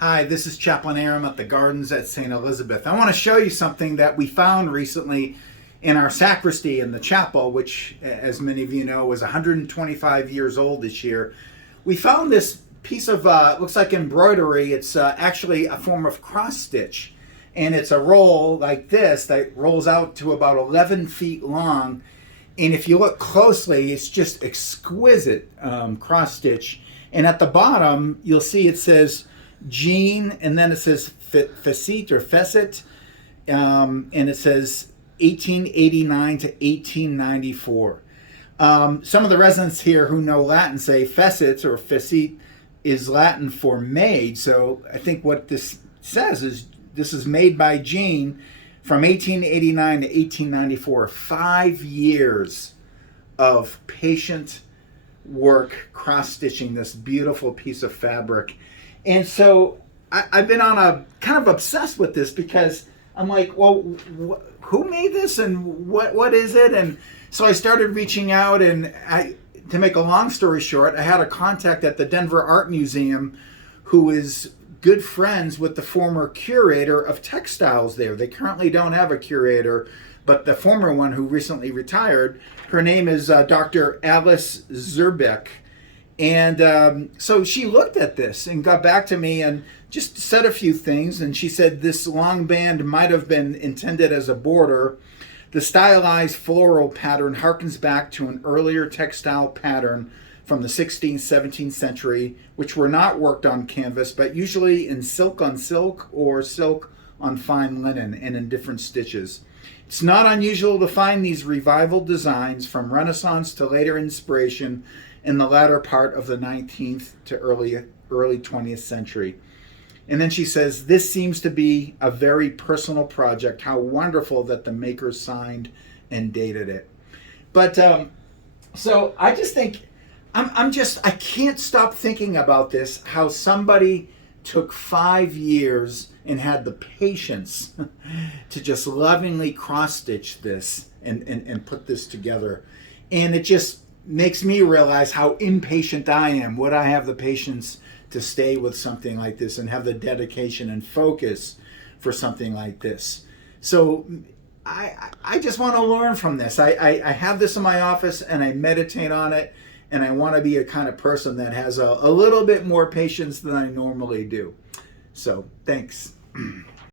Hi, this is Chaplain Aram at the Gardens at St. Elizabeth. I want to show you something that we found recently in our sacristy in the chapel, which, as many of you know, was 125 years old this year. We found this piece of, looks like embroidery. It's actually a form of cross stitch. And it's a roll like this that rolls out to about 11 feet long. And if you look closely, it's just exquisite cross stitch. And at the bottom, you'll see it says Jean, and then it says Facet or Fessett, and it says 1889 to 1894. Some of the residents here who know Latin say Fessett or Facet is Latin for maid. So I think what this says is this is made by Jean from 1889 to 1894. 5 years of patient work cross-stitching this beautiful piece of fabric. And so I've been on a kind of obsessed with this because I'm like, well, who made this and what is it? And so I started reaching out, and to make a long story short, I had a contact at the Denver Art Museum who is good friends with the former curator of textiles there. They currently don't have a curator, but the former one who recently retired, her name is Dr. Alice Zerbeck. And so she looked at this and got back to me and just said a few things. And she said this long band might have been intended as a border. The stylized floral pattern harkens back to an earlier textile pattern from the 16th, 17th century, which were not worked on canvas, but usually in silk on silk or silk on fine linen and in different stitches. It's not unusual to find these revival designs from Renaissance to later inspiration in the latter part of the 19th to early 20th century. And then she says, this seems to be a very personal project. How wonderful that the makers signed and dated it. But so I just think, I can't stop thinking about this, how somebody took 5 years and had the patience to just lovingly cross-stitch this and put this together. And it just makes me realize how impatient I am. Would I have the patience to stay with something like this and have the dedication and focus for something like this? So I just want to learn from this. I have this in my office and I meditate on it, and I want to be a kind of person that has a little bit more patience than I normally do. So thanks.